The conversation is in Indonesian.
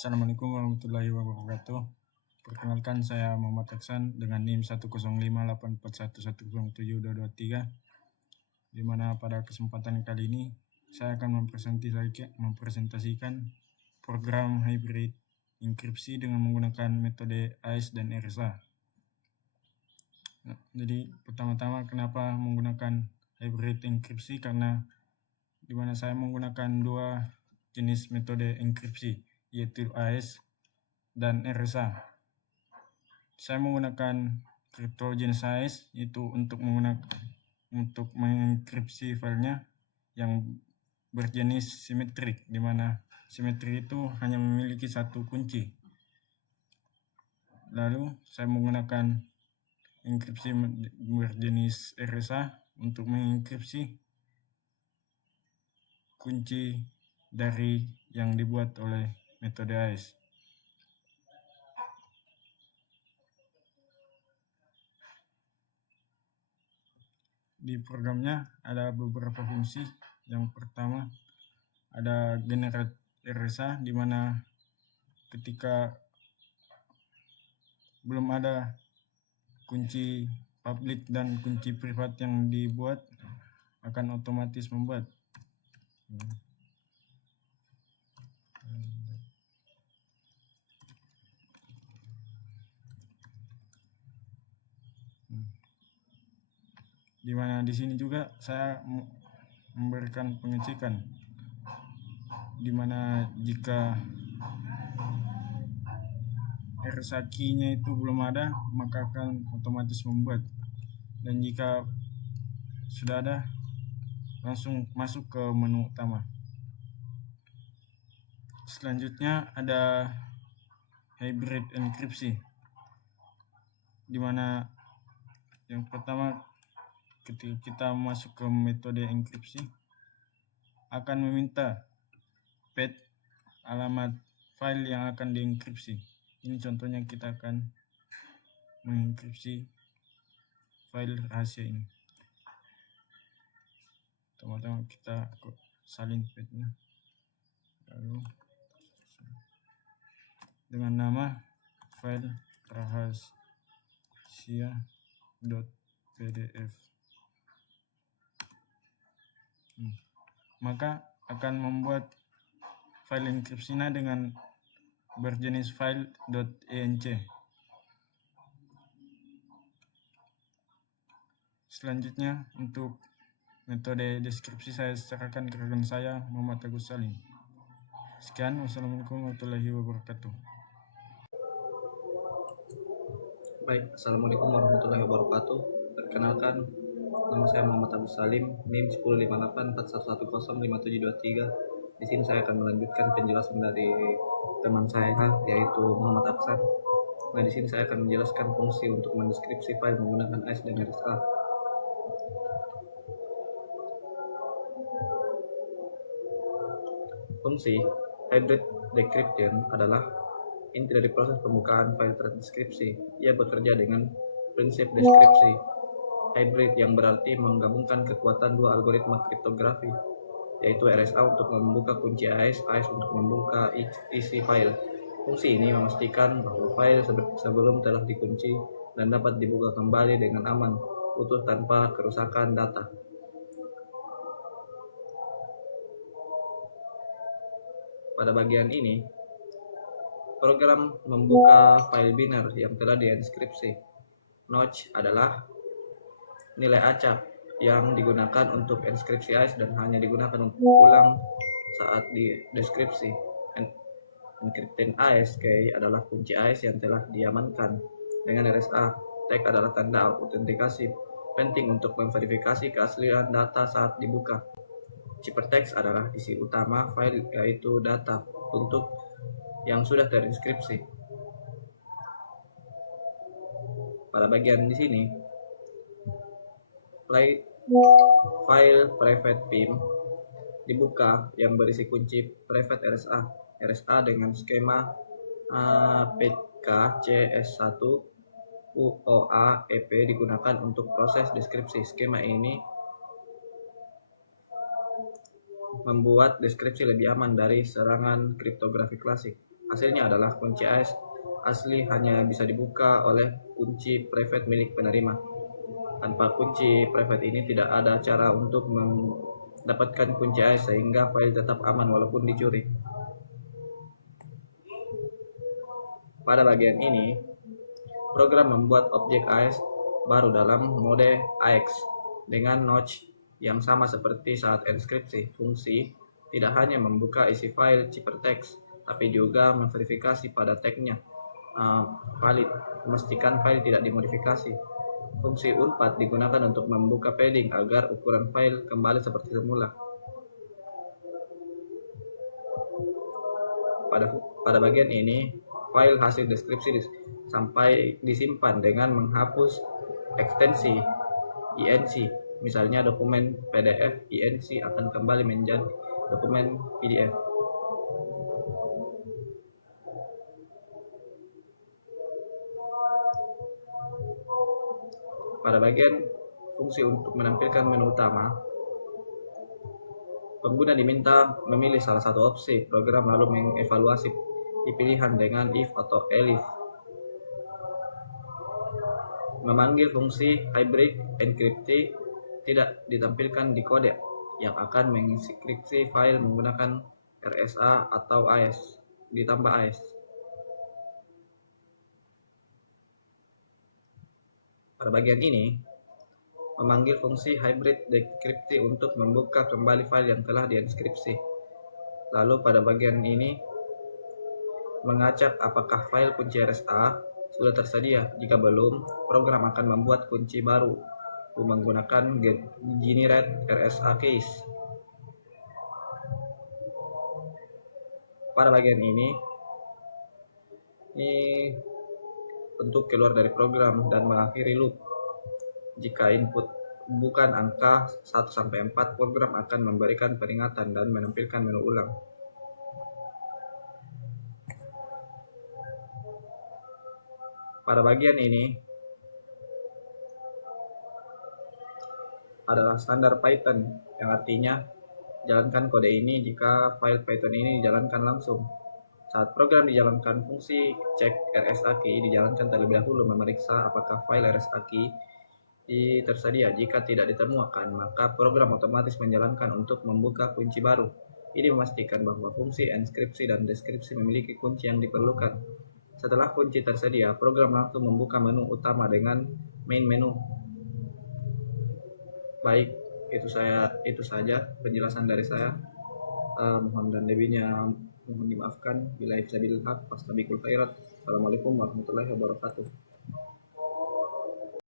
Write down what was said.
Assalamualaikum warahmatullahi wabarakatuh. Perkenalkan, saya Muhammad Aksan dengan NIM 1058411072223, di mana pada kesempatan kali ini saya akan mempresentasikan program hybrid enkripsi dengan menggunakan metode AES dan RSA. Jadi pertama-tama kenapa menggunakan hybrid enkripsi, karena di mana saya menggunakan dua jenis metode enkripsi, yaitu AES dan RSA. Saya menggunakan kripto jenis AES itu untuk mengenkripsi filenya yang berjenis simetrik, di mana simetrik itu hanya memiliki satu kunci. Lalu saya menggunakan enkripsi berjenis RSA untuk mengenkripsi kunci dari yang dibuat oleh metode AES. Di programnya ada beberapa fungsi. Yang pertama ada generate RSA, di mana ketika belum ada kunci public dan kunci privat yang dibuat, akan otomatis membuat. Di mana di sini juga saya memberikan pengecekan, di mana jika RSA key-nya itu belum ada, maka akan otomatis membuat, dan jika sudah ada, langsung masuk ke menu utama. Selanjutnya ada hybrid enkripsi, di mana yang pertama ketika kita masuk ke metode enkripsi akan meminta path alamat file yang akan dienkripsi. Ini contohnya, kita akan mengenkripsi file rahasia ini. Pertama-tama kita salin path-nya, lalu dengan nama file rahasia.pdf. Maka akan membuat file enkripsinya dengan berjenis file.enc. Selanjutnya untuk metode deskripsi saya serahkan ke rekan saya, Muhammad Agus Salim. Sekian, wassalamualaikum warahmatullahi wabarakatuh. Baik, assalamualaikum warahmatullahi wabarakatuh. Perkenalkan, nama saya Muhammad Agus Salim, NIM 10584110723. Di sini saya akan melanjutkan penjelasan dari teman saya, yaitu Muhammad Aksan. Nah, di sini saya akan menjelaskan fungsi untuk mendeskripsi file menggunakan AES dan RSA. Fungsi hybrid decryption adalah inti dari proses pembukaan file terdeskripsi. Ia bekerja dengan prinsip deskripsi hybrid, yang berarti menggabungkan kekuatan dua algoritma kriptografi, yaitu RSA untuk membuka kunci AES, AES untuk membuka isi file. Fungsi ini memastikan bahwa file sebelum telah dikunci dan dapat dibuka kembali dengan aman, utuh tanpa kerusakan data. Pada bagian ini, program membuka file biner yang telah dienkripsi. Notch adalah nilai acak yang digunakan untuk enskripsi AES dan hanya digunakan untuk ulang saat di deskripsi. Encrypted AES key adalah kunci AES yang telah diamankan dengan RSA. Tag adalah tanda autentikasi penting untuk memverifikasi keaslian data saat dibuka. Ciphertext adalah isi utama file, yaitu data untuk yang sudah terinskripsi. Pada bagian di sini, file private PIM dibuka yang berisi kunci private RSA dengan skema PKCS1 UOA EP digunakan untuk proses deskripsi. Skema ini membuat deskripsi lebih aman dari serangan kriptografi klasik. Hasilnya adalah kunci AES asli hanya bisa dibuka oleh kunci private milik penerima. Tanpa kunci private ini tidak ada cara untuk mendapatkan kunci AES sehingga file tetap aman walaupun dicuri. Pada bagian ini, program membuat objek AES baru dalam mode AX dengan notch yang sama seperti saat enskripsi. Fungsi tidak hanya membuka isi file ciphertext, tapi juga memverifikasi pada tagnya valid, memastikan file tidak dimodifikasi. Fungsi unpad digunakan untuk membuka padding agar ukuran file kembali seperti semula. Pada bagian ini, file hasil deskripsi sampai disimpan dengan menghapus ekstensi INC. Misalnya dokumen PDF INC akan kembali menjadi dokumen PDF. Pada bagian fungsi untuk menampilkan menu utama, pengguna diminta memilih salah satu opsi program lalu mengevaluasi pilihan dengan if atau elif. Memanggil fungsi hybrid encrypti tidak ditampilkan di kode yang akan mengekskripsi file menggunakan RSA atau AES ditambah AES. Pada bagian ini, memanggil fungsi hybrid decrypti untuk membuka kembali file yang telah dienkripsi. Lalu pada bagian ini, mengacak apakah file kunci RSA sudah tersedia. Jika belum, program akan membuat kunci baru menggunakan generate RSA keys. Pada bagian ini bentuk keluar dari program dan mengakhiri loop. Jika input bukan angka 1-4, program akan memberikan peringatan dan menampilkan menu ulang. Pada bagian ini adalah standar Python, yang artinya jalankan kode ini jika file Python ini dijalankan langsung. Saat program dijalankan, fungsi cek RSA key dijalankan terlebih dahulu memeriksa apakah file RSA key tersedia. Jika tidak ditemukan, maka program otomatis menjalankan untuk membuka kunci baru. Ini memastikan bahwa fungsi enskripsi dan deskripsi memiliki kunci yang diperlukan. Setelah kunci tersedia, program langsung membuka menu utama dengan main menu. Baik, itu saja penjelasan dari saya. Mohon dan lebihnya mohon dimaafkan. Bila fisabilillah, fastabiqul khairat. Assalamualaikum warahmatullahi wabarakatuh.